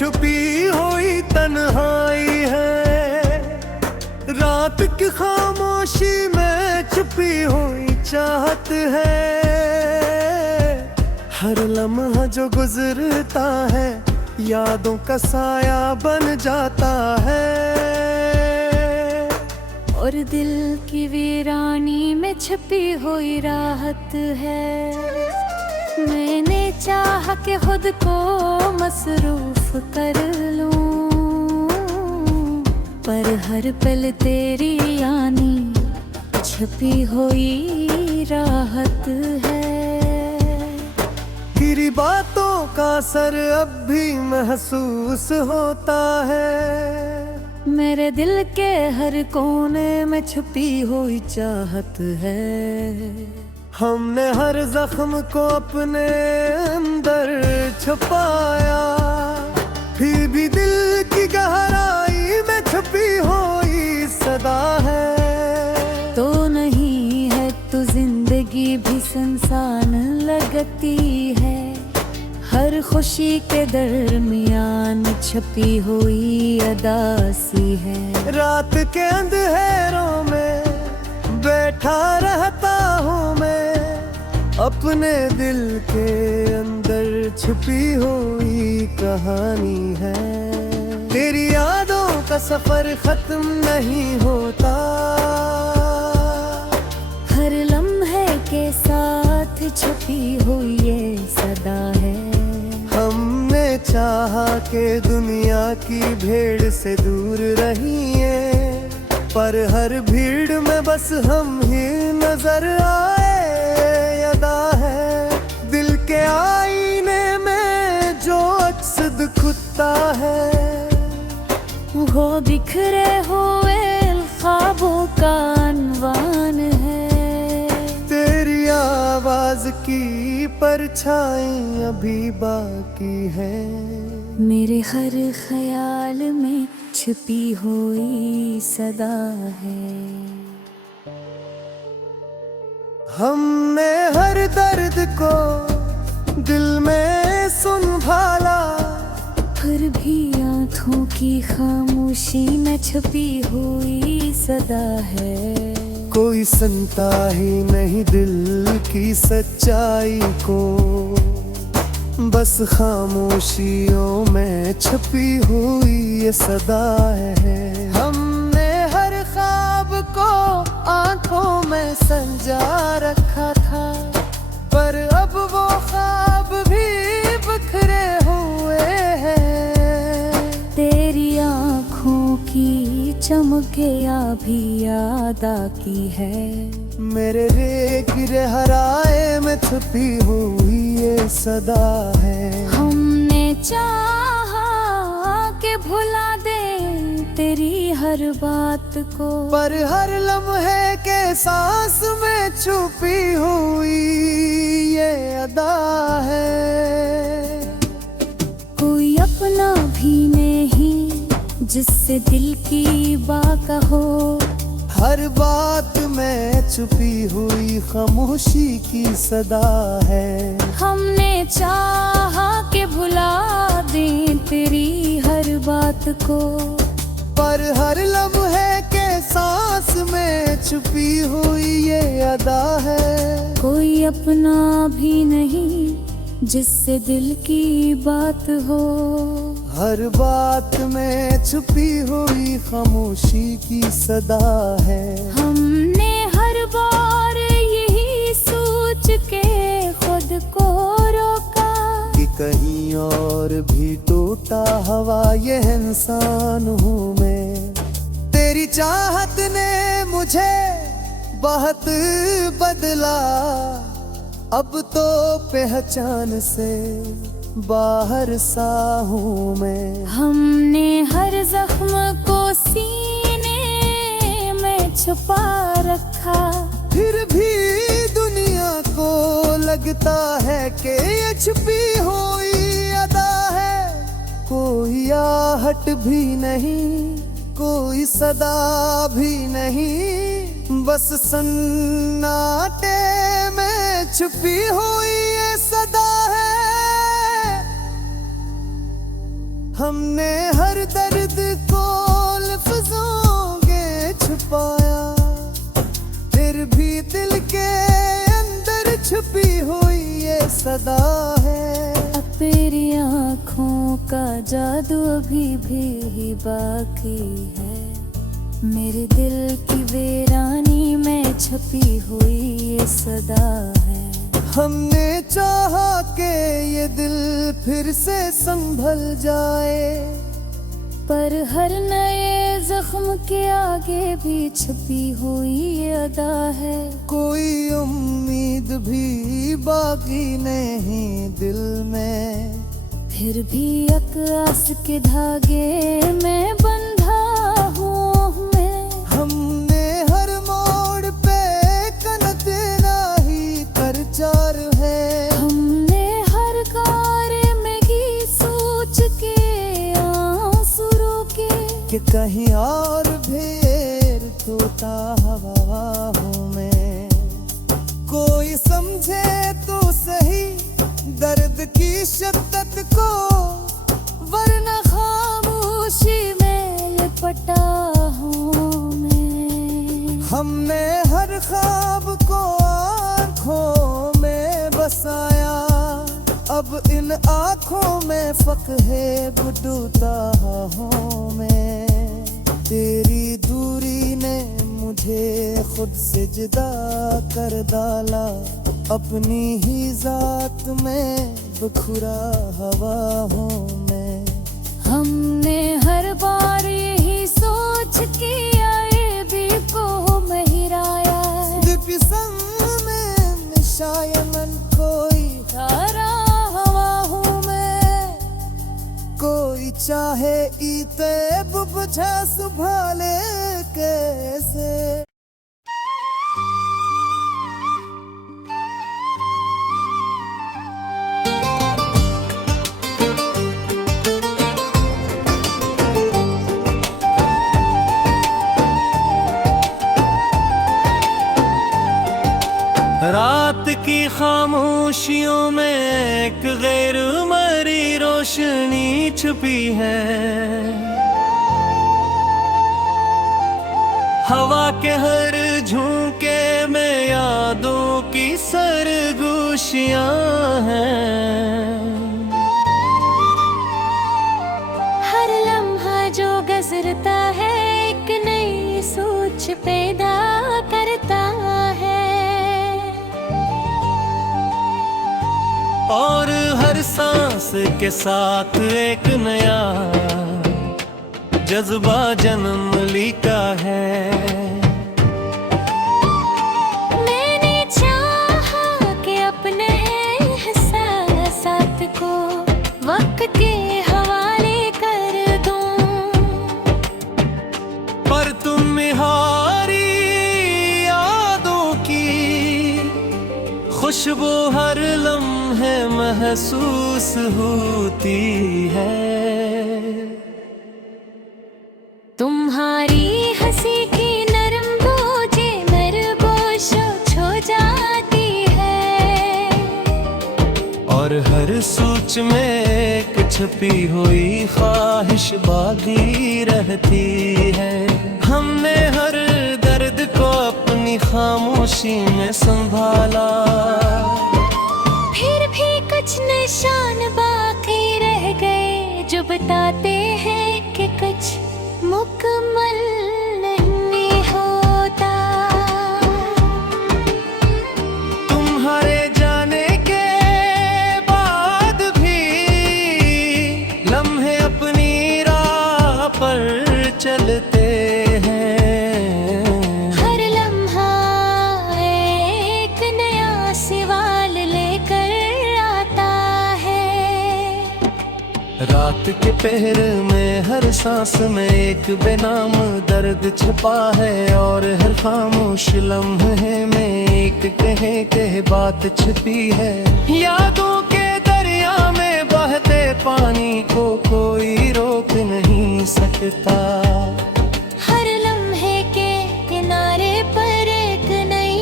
छुपी हुई तन्हाई है, रात की खामोशी में छुपी हुई चाहत है। हर लम्हा जो गुजरता है यादों का साया बन जाता है। और दिल की वीरानी में छुपी हुई राहत है। मैंने चाहा कि खुद को मसरूफ कर लूं, पर हर पल तेरी यानी छुपी हुई राहत है। तेरी बातों का असर अब भी महसूस होता है। मेरे दिल के हर कोने में छुपी हुई चाहत है। हमने हर जख्म को अपने अंदर छुपाया, फिर भी दिल की गहराई में छुपी हुई सदा है। तो नहीं है तो जिंदगी भी सुनसान लगती है। हर खुशी के दरमियान छुपी हुई अदासी है। रात के अंधेरों में बैठा रहता हूँ मैं, अपने दिल के अंदर छुपी हुई कहानी है। तेरी यादों का सफर खत्म नहीं होता, हर लम्हे के साथ छुपी हुई ये सदा है। हमने चाहा कि दुनिया की भीड़ से दूर रहिए, पर हर भीड़ में बस हम ही नजर आए। अदा है दिल के आईने में जो अक्स दिखता है, वो बिखरे हुए ख्वाबों का अनवान है। तेरी आवाज की परछाई अभी बाकी है। मेरे हर ख्याल में छुपी हुई सदा है। हमने हर दर्द को दिल में संभाला, फिर भी आँखों की खामोशी में छुपी हुई सदा है। कोई सुनता ही नहीं दिल की सच्चाई को, बस खामोशियों में छुपी हुई ये सदा है। हमने हर ख्वाब को आंखों में संजा रखा था, पर अब वो ख्वाब भी बिखरे हुए हैं। तेरी आँखों की चमके अभी याद आती है। मेरे गिरे हराए में छुपी हुई ये सदा है। हमने चाहा कि भुला दे तेरी हर बात को, पर हर लम्हे के सांस में छुपी हुई ये अदा है। कोई अपना भी नहीं जिससे दिल की बात हो, हर बात में छुपी हुई खामोशी की सदा है। हमने चाहा कि भुला दें तेरी हर बात को, पर हर लम्हे के सांस में छुपी हुई ये अदा है। कोई अपना भी नहीं जिससे दिल की बात हो, हर बात में छुपी हुई खामोशी की सदा है। हमने हर बार यही सोच के खुद को रोका कि कहीं और भी टूटा हवा ये इंसान हूँ मैं। तेरी चाहत ने मुझे बहुत बदला, अब तो पहचान से बाहर सा हूँ मैं। हमने हर जख्म को सीने में छुपा रखा, फिर भी दुनिया को लगता है कि ये छुपी हुई अदा है। कोई आहट भी नहीं, कोई सदा भी नहीं, बस सन्नाटे में छुपी हुई ये सदा है। हमने हर दर्द को लफ्ज़ों के छुपाया, फिर भी दिल के अंदर छुपी हुई ये सदा है। अब तेरी आँखों का जादू अभी भी बाकी है, मेरे दिल की वीरानी में छपी हुई ये सदा है। हमने चाहा कि ये दिल फिर से संभल जाए, पर हर नए जख्म के आगे भी छपी हुई ये अदा है। कोई उम्मीद भी बाकी नहीं दिल में, फिर भी आस के धागे में बंधा हूँ मैं। हमने हर मोड़ पे कनत नाही कर चार है, हमने हर कार्य में ही सोच के आंसू रोके, कि कहीं और भेर तोता हवा हूँ मैं। कोई समझे तो सही दर्द की शिद्दत को, वरना खामोशी में लिपटा हूँ मैं। हमने हर ख्वाब को आँखों में बसाया, अब इन आँखों में फ़क़्हे बुडूता हूँ मैं। तेरी दूरी ने मुझे खुद से जुदा कर डाला, अपनी ही जात में बखुरा हवा हूँ मैं। हमने हर बार यही सोच के आए भी को महिराया, दिपिसंग में शायमन कोई तारा हवा हूँ मैं। कोई चाहे इते बुझा सुभाले कैसे। रात की खामोशियों में एक गैर मरी रोशनी छुपी है, हवा के हर झोंके में यादों की सरगोशियां हैं। हर लम्हा जो गुजरता है एक नई सोच पैदा करता है, और हर सांस के साथ एक नया जज्बा जन्म लेता है। मैंने चाहा कि अपने एहसासात को वक्त के हवाले कर दूं, पर तुम हारी यादों की खुशबू हर लम्हे महसूस होती है। तुम्हारी हंसी की नरम बोझे नरगोशो छो जाती है, और हर सोच में एक छुपी हुई ख्वाहिश बाकी रहती है। हमने हर दर्द को अपनी खामोशी में संभाला, फिर भी कुछ निशान बाकी रह गए जो बताते हैं कि कुछ मुकम्मल नहीं होता। तुम्हारे जाने के बाद भी लम्हे अपनी राह पर चलते हैं। हर लम्हा एक नया सवाल लेकर आता है। रात के पहर में हर सांस में एक बेनाम दर्द छिपा है, और हर खामोश लम्हे में एक कहे बात छिपी है। यादों के दरिया में बहते पानी को कोई रोक नहीं सकता, हर लम्हे के किनारे पर एक नई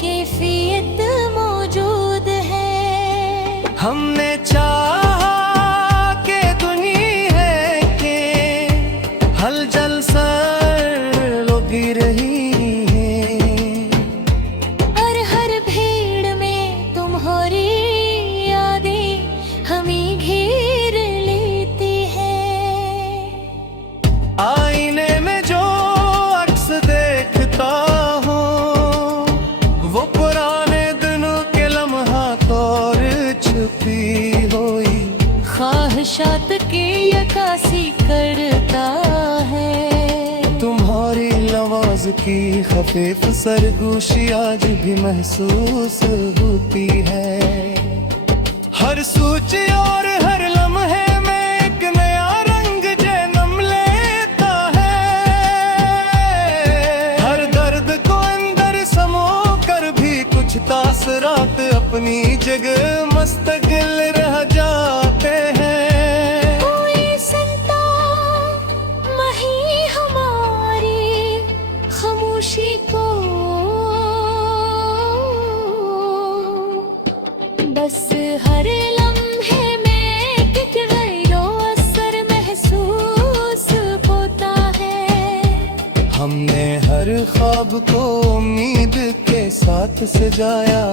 कैफियत मौजूद है। हमने चाहा कि दुनिया है सी करता है। तुम्हारी आवाज की खफीफ सरगोशी आज भी महसूस होती है। हर सूची और हर लम्हे में एक नया रंग जन्म लेता है। हर दर्द को अंदर समो कर भी कुछ तासरात अपनी जगह मुस्तकिल रह जाते हैं। कोई सुनता नहीं हमारी खामोशी को, बस हर लम्हे में एक गैरो असर महसूस होता है। हमने हर ख्वाब को उम्मीद के साथ सजाया,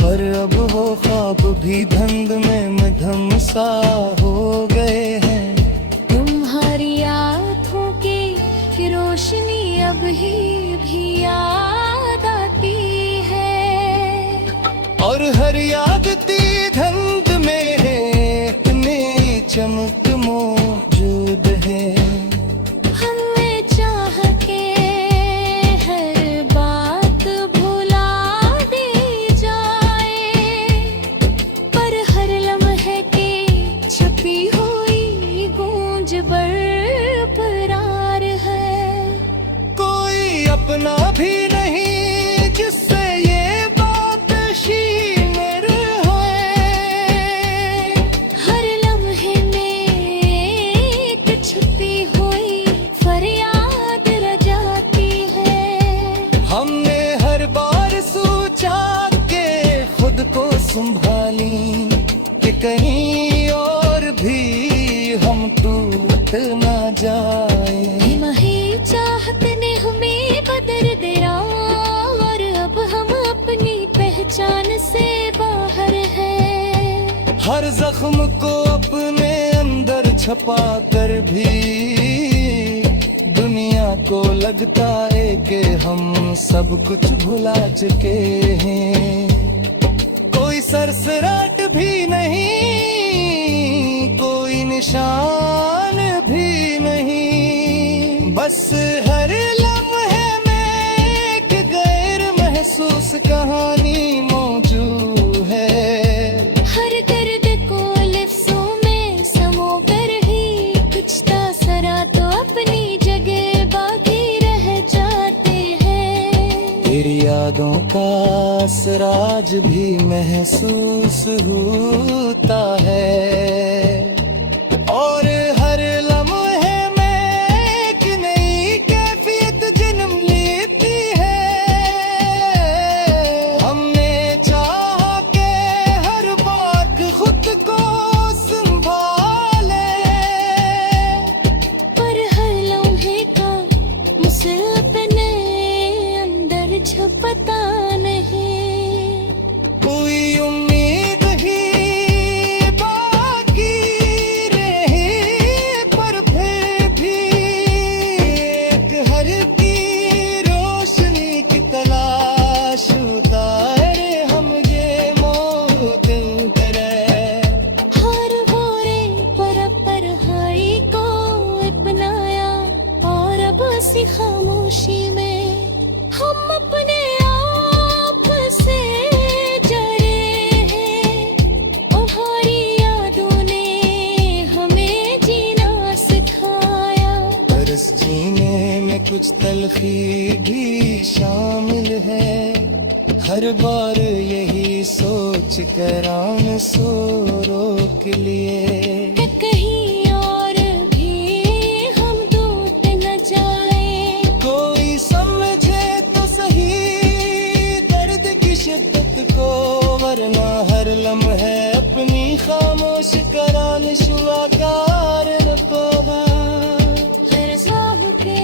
पर अब वो ख्वाब भी धुंध में मध्यम सा हो गए हैं। तुम्हारी आँखों की रोशनी अब भी याद आती है, और हर यादती धुंध में इतनी चमक मौजूद है। हमें चाह के हर बात भुला दी जाए, पर हर लम्हे की छुपी हुई गूंज बरकरार है। कोई अपना भी नहीं जिससे ये बात शीमर होए। हर लम्हे में एक छुपी हुई फरियाद रह जाती है। हमने हर बार सोचा के खुद को संभाली कि कहीं और भी हम टूट ना जाए। मही चाहत ने हमें बदल दिया, और अब हम अपनी पहचान से बाहर हैं। हर जख्म को अपने अंदर छपा कर भी दुनिया को लगता है कि हम सब कुछ भुला चुके हैं। कोई सरसराहट भी नहीं, कोई निशान भी नहीं, बस हर लम्हे में एक गैर महसूस कहानी मौजूद है। हर दर्द को लफ्जों में समो कर ही कुछ तासरा तो अपनी जगह बाकी रह जाते हैं। तेरी यादों का असर आज भी महसूस होता है, और हर लम्हे में एक नई कैफियत जन्म लेती है। हमने चाहा के हर बात खुद को संभाले, पर हर लम्हे का मुझसे अपने अंदर छपता नहीं। कोई उम्मीद ही बाकी रही, पर फिर भी एक हर की रोशनी की तलाश उतारे हम ये मौत तरह। हर भोरे पर हाई को अपनाया, और अब उसी खामोशी में हम अपने आप से जरे हैं। तुम्हारी यादों ने हमें जीना सिखाया, पर इस जीने में कुछ तलखी भी शामिल है। हर बार यही सोच कर आन सो रोक लिए कि कहीं और भी हम टूट न जाए। कोई समझे तो सही दर्द की शिद्दत को, वरना हर लम्हे अपनी खामोश करान शुआकार न तो हर साह के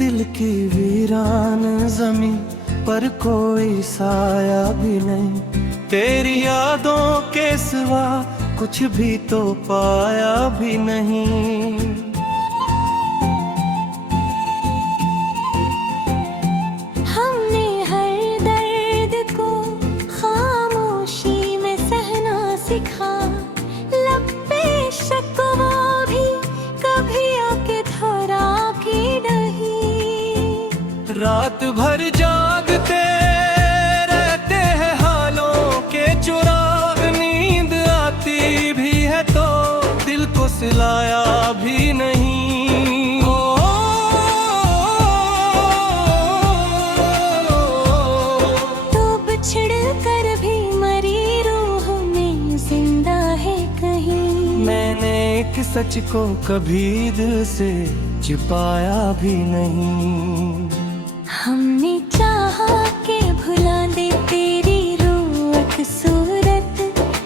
दिल की वीरान जमीन पर कोई साया भी नहीं, तेरी यादों के सिवा कुछ भी तो पाया भी नहीं। हमने हर दर्द को खामोशी में सहना सीखा, लब पे शिकवा भी कभी आके धरा की नहीं। रात भर जागते रहते हैं हालों के चुराग, नींद आती भी है तो दिल को सिलाया भी नहीं। तो बिछड़ कर भी मरी रूह में जिंदा है कहीं। मैंने एक सच को कभी दिल से छिपाया भी नहीं। हमने चाहा के भुला दे तेरी रूह सूरत,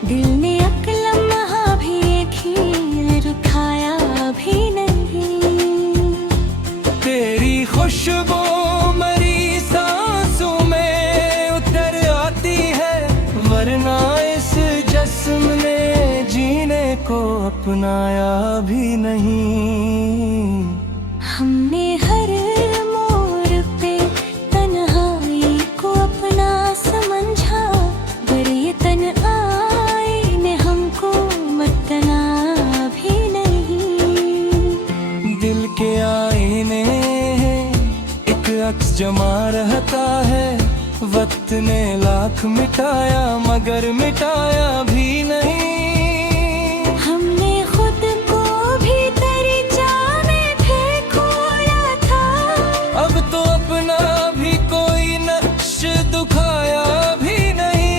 दिल ने एक लम्हा भी एक ही रुखाया भी नहीं। तेरी खुशबू मरी सांसों में उतर आती है, वरना इस जिस्म ने जीने को अपनाया भी नहीं। हमने हर मोड़ पे तन्हाई को अपना समझा, पर ये तन्हाई ने हमको मतना भी नहीं। दिल के आईने एक अक्स जमा रहता है, वक्त ने लाख मिटाया मगर मिटाया भी नहीं। हमने खुद को भी तेरी चाह में फिर खोया था, अब तो अपना भी कोई नक्श दुखाया भी नहीं।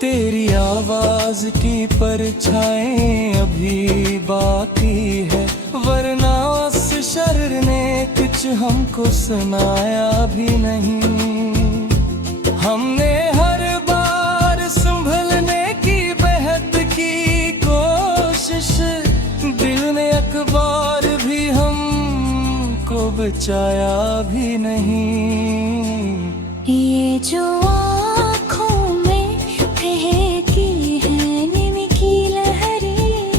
तेरी आवाज की परछाएं अभी बाकी है, वरना उस शर ने कुछ हमको सुनाया भी नहीं। हमने हर बार संभलने की बेहद की कोशिश, दिल ने एक बार भी हमको बचाया भी नहीं। ये जो आँखों में बहकी है नींद की लहरें,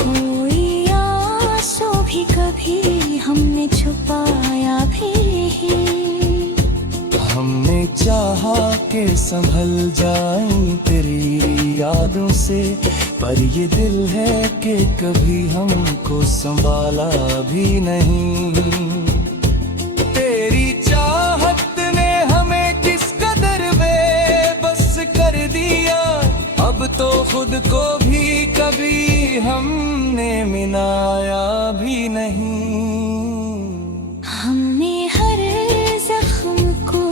कोई आंसू भी कभी हमने छुपाया भी नहीं। हमने चाहा के संभल जाएं तेरी यादों से, पर ये दिल है कि कभी हमको संभाला भी नहीं। तेरी चाहत ने हमें किस कदर बेबस कर दिया, अब तो खुद को भी कभी हमने मिलाया भी नहीं। हमने हर जख्म को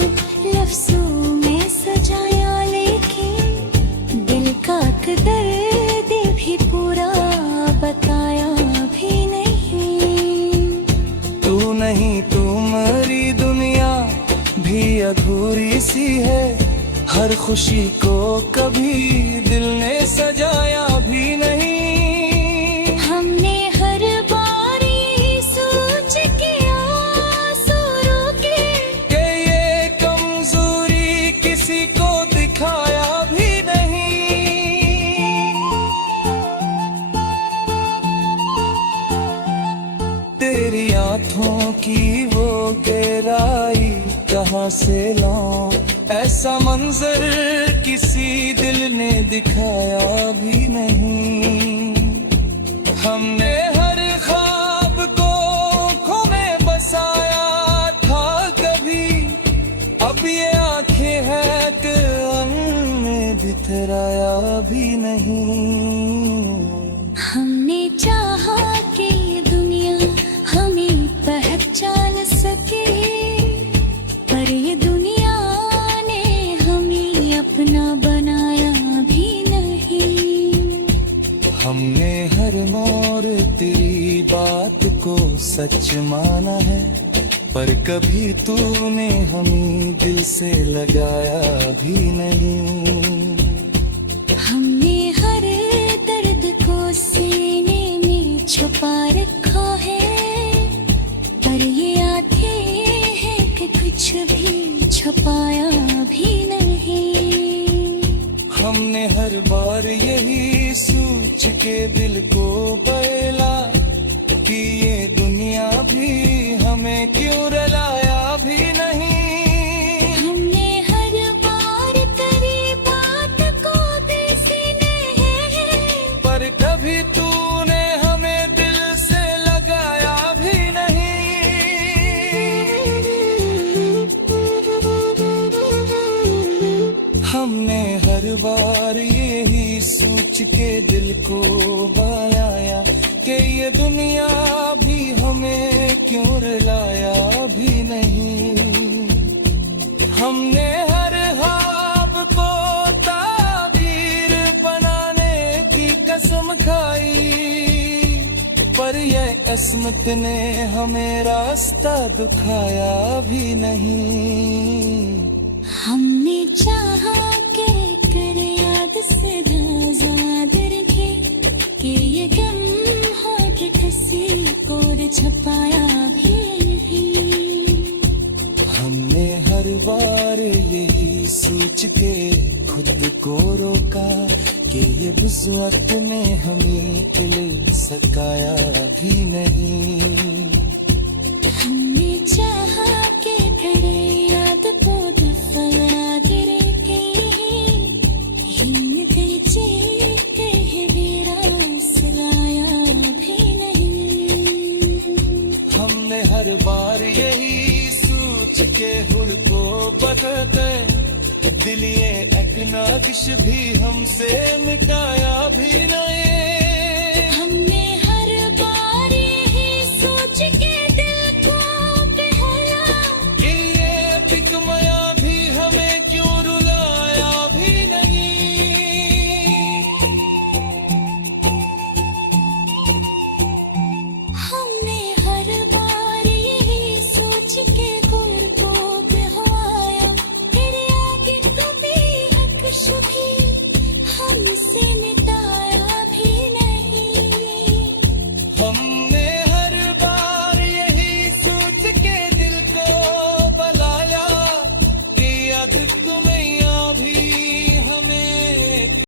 लफ्जों में सजाया, लेकिन दिल का दर्द भी पूरा बताया भी नहीं। तू नहीं तू मरी दुनिया भी अधूरी सी है, हर खुशी को कभी दिल ने सजाया भी नहीं। हमने हर बारी सोच के आंसू रोके, कि ये कमजोरी किसी को दिखाया भी नहीं। तेरी आँखों की वो गहराई कहाँ से लाऊं, ऐसा मंजर किसी दिल ने दिखाया भी नहीं। हमने हर ख्वाब को आँखों में बसाया था कभी, अब ये आंखें हैं कि उनमें बिखराया भी नहीं। हमने चाहा कि दुनिया हमें पहचान सके, पर ये दुनिया ने हमें अपना बनाया भी नहीं। हमने हर मोड़ तेरी बात को सच माना है, पर कभी तूने हमें दिल से लगाया भी नहीं। हमने हर दर्द को सीने में छुपा रखा है, पर ये आंखें छुपाया भी नहीं। हमने हर बार यही सोच के दिल को बहला कि ये दुनिया भी हमें क्यों रुलाया भी नहीं। हमने हर बार करी बात को दिल से नहीं, पर कभी तूने हमें दिल से लगाया भी नहीं। हमने हर बार यही सोच के दिल को बनाया कि ये दुनिया भी हमें क्यों रुलाया भी नहीं। हमने हर ख्वाब को ताबीर बनाने की कसम खाई, पर ये किस्मत ने हमें रास्ता दिखाया भी नहीं। हमने चाहा के कर याद से आजाद रखे कि ये गम होठ किसी को छपाया भी नहीं। हमने हर बार यही सोच के खुद को रोका कि ये बुज़्वत ने हमें दिल सकाया भी नहीं। हमने चाहा के करे याद को दफना गिरे के हीन तेजे कह बेरा सिलाया भी नहीं। हमने हर बार यही सोच के हुल को बदते दिल ये एक नाकिश भी हमसे मिटाया